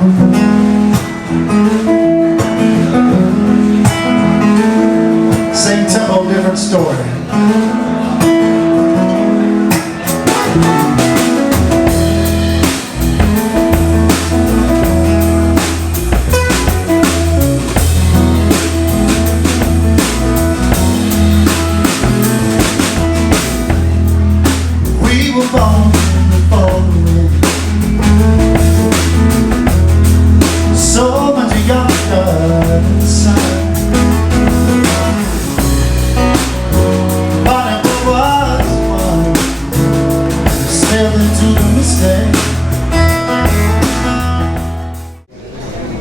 Same tempo, different story. We were born before the wind, so much younger inside.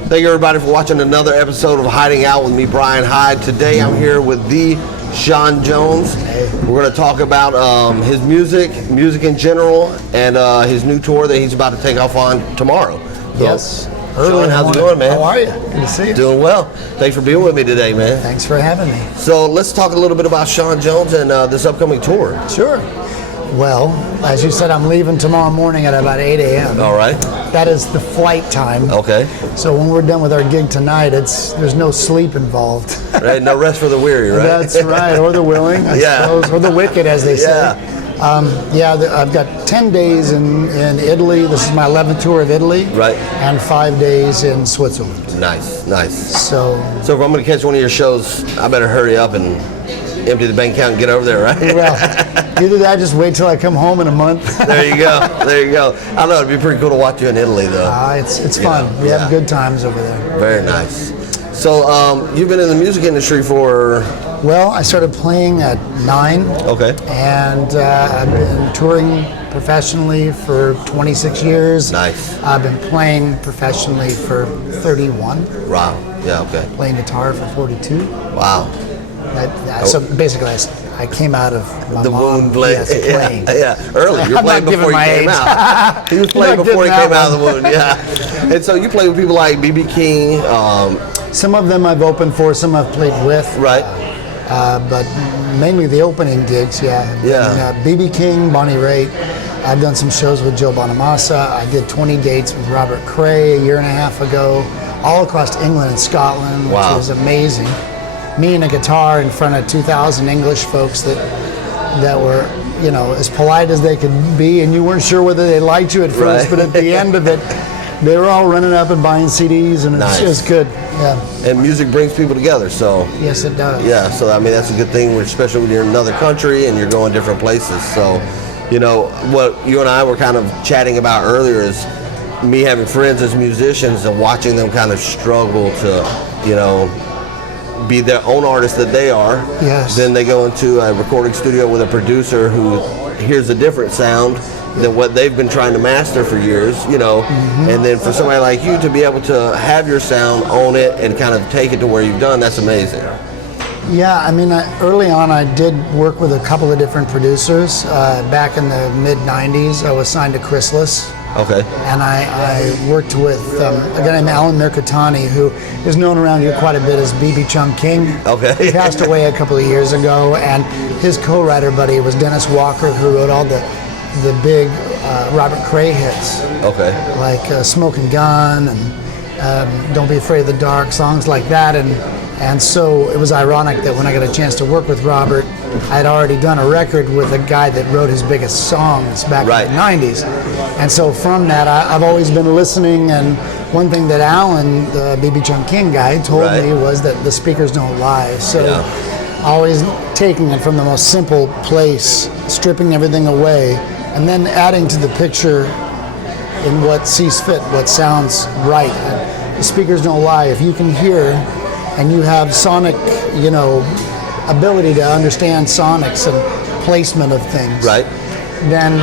Thank you everybody for watching another episode of Hiding Out with me, Brian Hyde. Today I'm here with the Shawn Jones. We're going to talk about his music in general, and his new tour that he's about to take off on tomorrow. So, Yes. Shawn, how's it going, man? How are you? Good to see you. Doing well. Thanks for being with me today, man. Thanks for having me. So let's talk a little bit about Shawn Jones and this upcoming tour. Sure. Well, as you said, I'm leaving tomorrow morning at about 8 a.m. All right. That is the flight time. Okay. So when we're done with our gig tonight, there's no sleep involved. Right. No rest for the weary, right? That's right. Or the willing, I suppose. Or the wicked, as they say. I've got 10 days in Italy. This is my 11th tour of Italy. Right. And 5 days in Switzerland. Nice, nice. So if I'm going to catch one of your shows, I better hurry up and empty the bank account and get over there, right? Well, either that, just wait till I come home in a month. There you go. There you go. I know it'd be pretty cool to watch you in Italy, though. It's fun. We have good times over there. Very nice. So you've been in the music industry for? Well, I started playing at 9. Okay. And I've been touring professionally for 26 years. Nice. I've been playing professionally for 31. Wow. Yeah. Okay. Playing guitar for 42. Wow. So basically, I came out of my the mom, wound playing. Yeah. Early. You were playing before he came out. He was playing before he came out of the wound. Yeah. And so you play with people like B.B. King. Some of them I've opened for. Some I've played with. Right. But mainly the opening gigs. Yeah. Yeah. B.B. King, Bonnie Raitt. I've done some shows with Joe Bonamassa. I did 20 dates with Robert Cray a year and a half ago, all across England and Scotland, which was amazing. Me and a guitar in front of 2,000 English folks that were, as polite as they could be, and you weren't sure whether they liked you at first, but at the end of it, they were all running up and buying CDs, and it's just good. Yeah. And music brings people together, so. Yes, it does. Yeah, so I mean that's a good thing, especially when you're in another country and you're going different places. So, what you and I were kind of chatting about earlier is me having friends as musicians and watching them kind of struggle to, be their own artist that they are. Yes. Then they go into a recording studio with a producer who hears a different sound than what they've been trying to master for years, And then for somebody like you to be able to have your sound, own it, and kind of take it to where you've done, that's amazing. Yeah, I mean, early on I did work with a couple of different producers. Back in the mid-'90s, I was signed to Chrysalis. Okay. And I worked with a guy named Alan Mercatani, who is known around here quite a bit as B.B. Chung King. Okay. He passed away a couple of years ago, and his co-writer buddy was Dennis Walker, who wrote all the big Robert Cray hits. Okay. Like Smoking Gun and Don't Be Afraid of the Dark, songs like that. And so it was ironic that when I got a chance to work with Robert, I'd already done a record with a guy that wrote his biggest songs back in the 90s. And so from that, I've always been listening, and one thing that Alan, the B.B. Chung King guy, told me was that the speakers don't lie. So always taking it from the most simple place, stripping everything away, and then adding to the picture in what sees fit, what sounds right. The speakers don't lie. If you can hear and you have sonic, ability to understand sonics and placement of things, then,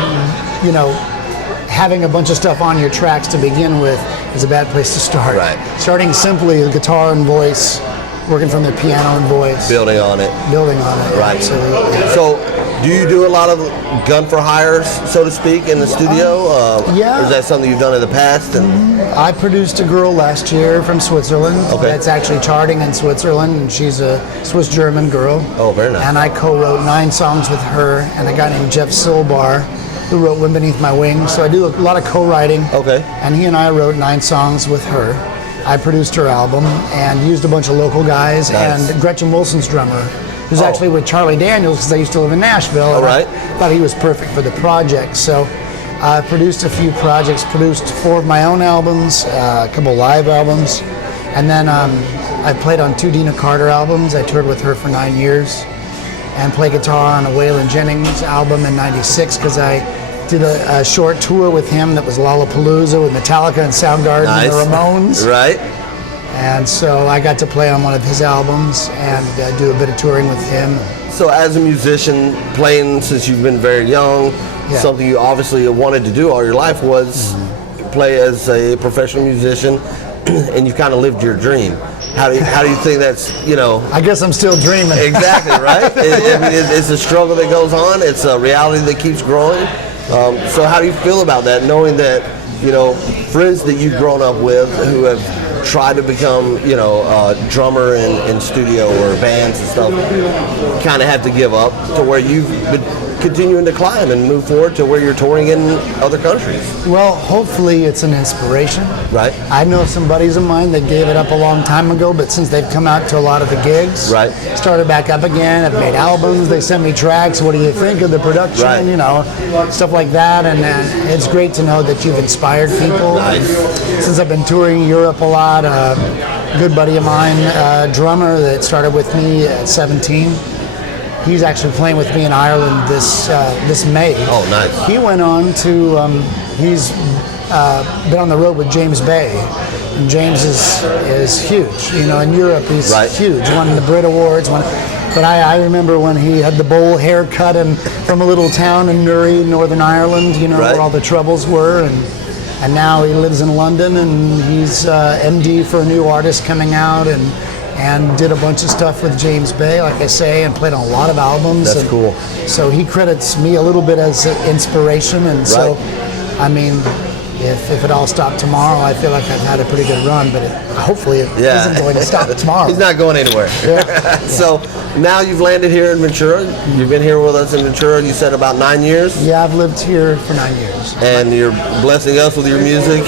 having a bunch of stuff on your tracks to begin with is a bad place to start. Starting simply with guitar and voice, working from the piano and voice. Building on it. Right. Absolutely. So, do you do a lot of gun for hires, so to speak, in the studio? Yeah. Or is that something you've done in the past? I produced a girl last year from Switzerland. Okay. That's actually charting in Switzerland, and she's a Swiss-German girl. Oh, very nice. And I co-wrote 9 songs with her and a guy named Jeff Silbar. who wrote Wind Beneath My Wings. So I do a lot of co-writing. Okay. And he and I wrote 9 songs with her. I produced her album and used a bunch of local guys. Nice. And Gretchen Wilson's drummer, who's actually with Charlie Daniels because I used to live in Nashville. All right. I thought he was perfect for the project. So I produced a few projects, produced 4 of my own albums, a couple live albums. And then I played on 2 Dina Carter albums. I toured with her for 9 years and played guitar on a Waylon Jennings album in '96 because I did a short tour with him that was Lollapalooza with Metallica and Soundgarden and the Ramones. Right. And so I got to play on one of his albums and do a bit of touring with him. So as a musician, playing since you've been very young, something you obviously wanted to do all your life was play as a professional musician, and you've kind of lived your dream. How do you think that's, I guess I'm still dreaming. Exactly, right? It's a struggle that goes on. It's a reality that keeps growing. So how do you feel about that, knowing that, friends that you've grown up with who have tried to become, a drummer in studio or bands and stuff, kind of have to give up to where you've been continuing to climb and move forward to where you're touring in other countries? Well, hopefully it's an inspiration. Right. I know some buddies of mine that gave it up a long time ago, but since they've come out to a lot of the gigs, right, started back up again, have made albums, they send me tracks, what do you think of the production, right, stuff like that, and it's great to know that you've inspired people. Nice. Since I've been touring Europe a lot, a good buddy of mine, a drummer that started with me at 17, he's actually playing with me in Ireland this May. Oh, nice. He went on to, he's been on the road with James Bay. And James is huge. In Europe he's huge. Won the Brit Awards. But I remember when he had the bowl haircut and from a little town in Newry, Northern Ireland, where all the troubles were. And now he lives in London and he's MD for a new artist coming out and did a bunch of stuff with James Bay, like I say, and played on a lot of albums. That's cool. So he credits me a little bit as inspiration, and so, I mean, if it all stopped tomorrow, I feel like I've had a pretty good run, but hopefully it isn't going to stop tomorrow. He's not going anywhere. So now you've landed here in Ventura. You've been here with us in Ventura, you said about 9 years? Yeah, I've lived here for 9 years. And you're blessing us with your music.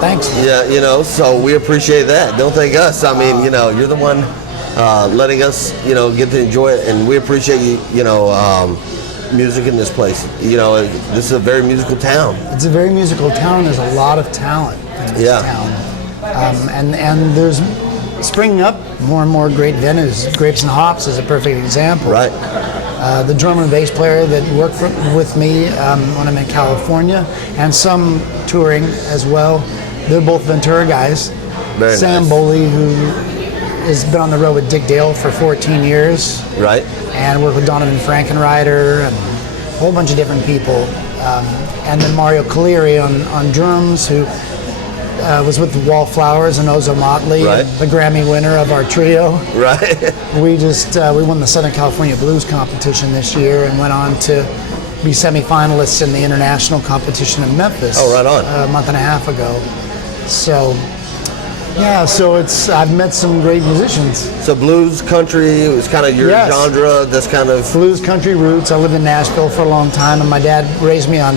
Thanks. Yeah, so we appreciate that. Don't thank us. I mean, you're the one letting us, get to enjoy it, and we appreciate you, music in this place. This is a very musical town. It's a very musical town. There's a lot of talent in this town. And there's springing up more and more great venues. Grapes and Hops is a perfect example. Right. The drummer and bass player that worked with me when I'm in California, and some touring as well. They're both Ventura guys. Very Sam nice. Boley, who has been on the road with Dick Dale for 14 years. Right. And worked with Donovan Frankenreiter and a whole bunch of different people. And then Mario Caleri on drums, who was with the Wallflowers and Ozo Motley, the Grammy winner of our trio. Right. We won the Southern California Blues competition this year and went on to be semifinalists in the international competition in Memphis. Oh, right on. A month and a half ago. So, I've met some great musicians. So blues country was kind of your genre. That's kind of blues country roots. I lived in Nashville for a long time, and my dad raised me on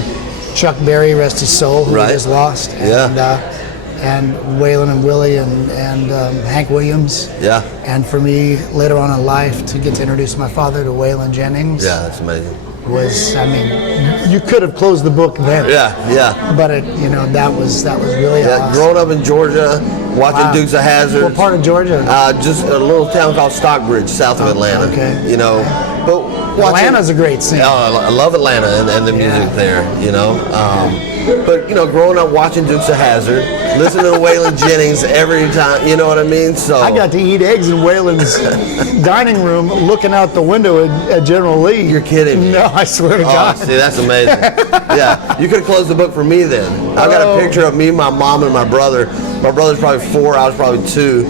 Chuck Berry, rest his soul, who we just lost. And Waylon and Willie and Hank Williams. Yeah. And for me, later on in life, to get to introduce my father to Waylon Jennings. Yeah, that's amazing. You could have closed the book then. Yeah. But that was really awesome. Growing up in Georgia, watching Dukes of Hazzard. What part of Georgia? Just a little town called Stockbridge, south of Atlanta. Okay. But Atlanta's a great scene. I love Atlanta and the music there. But growing up watching Dukes of Hazzard, listening to Waylon Jennings every time, you know what I mean? So I got to eat eggs in Waylon's dining room, looking out the window at General Lee. You're kidding? No, I swear to God. See, that's amazing. Yeah, you could have closed the book for me then. I got a picture of me, my mom, and my brother. My brother's probably 4, I was probably 2.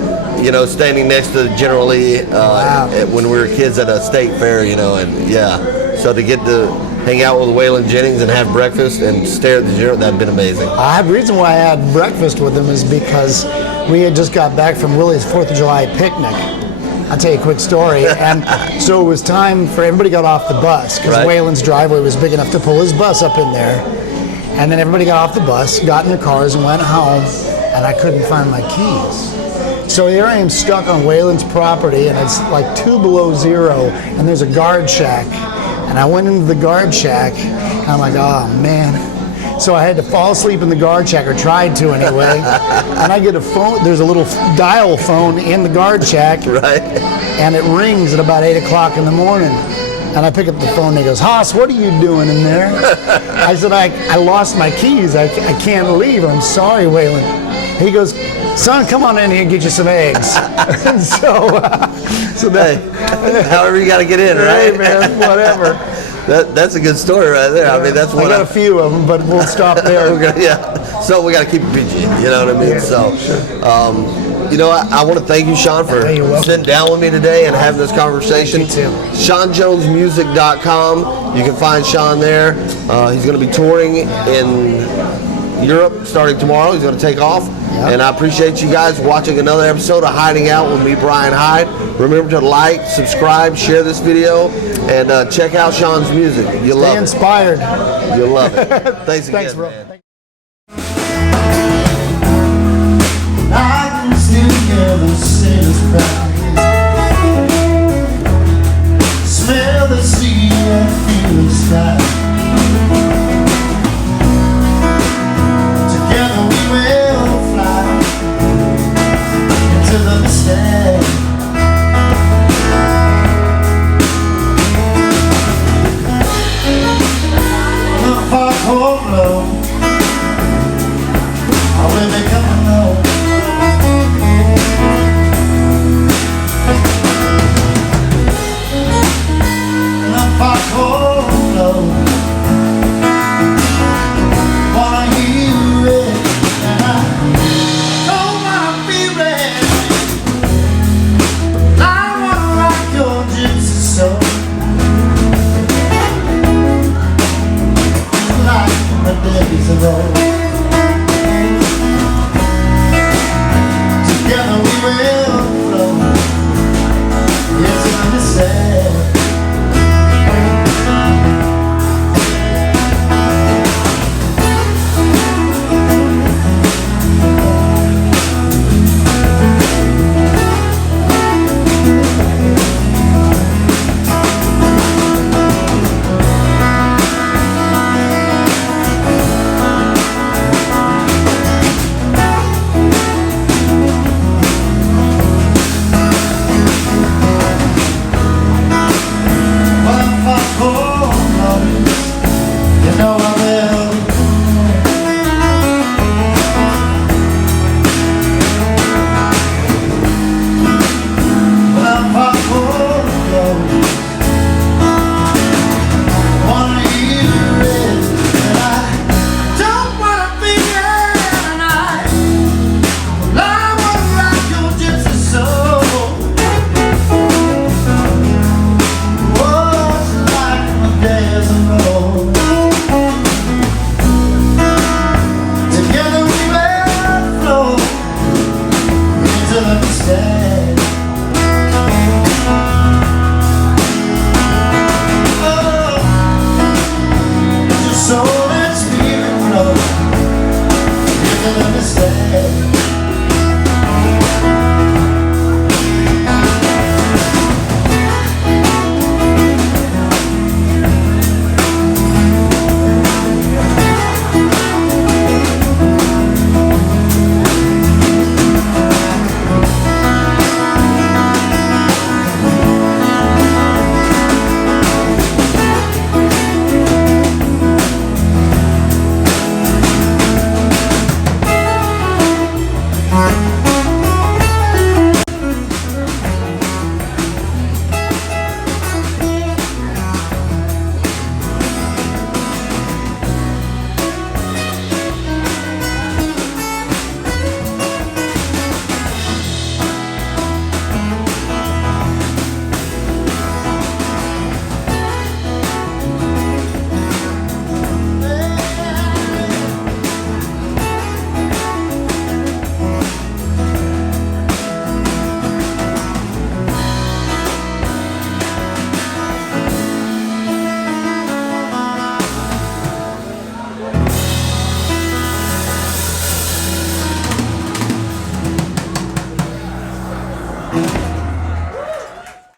Standing next to General Lee when we were kids at a state fair. So to get to hang out with Waylon Jennings and have breakfast and stare at the General, that'd been amazing. The reason why I had breakfast with him is because we had just got back from Willie's 4th of July picnic. I'll tell you a quick story. And so it was time for everybody got off the bus because Right. Waylon's driveway was big enough to pull his bus up in there. And then everybody got off the bus, got in their cars, and went home. And I couldn't find my keys. So here I am stuck on Waylon's property, and it's like 2 below zero, and there's a guard shack. And I went into the guard shack, and I'm like, oh man. So I had to fall asleep in the guard shack, or tried to anyway. And I get a phone, there's a little dial phone in the guard shack. Right. And it rings at about 8 o'clock in the morning. And I pick up the phone and he goes, Haas, what are you doing in there? I said, I lost my keys. I can't leave. I'm sorry, Waylon. He goes, son, come on in here and get you some eggs. And so that, Hey, however you got to get in, right? Hey, man, whatever. That's a good story right there. I mean, that's one. I got a few of them, but we'll stop there. Yeah. So we got to keep it PG. You know what I mean? Yeah, so, sure. you know, I want to thank you, Shawn, for Hey, you're welcome. sitting down with me today and having this conversation. Thank you, too. ShawnJonesMusic.com. You can find Shawn there. He's going to be touring in Europe starting tomorrow. He's going to take off. Yep. And I appreciate you guys watching another episode of Hiding Out with me, Brian Hyde. Remember to like, subscribe, share this video, and check out Shawn's music. You'll love Stay inspired. it. You'll love it. Thanks again, Thanks, bro. man.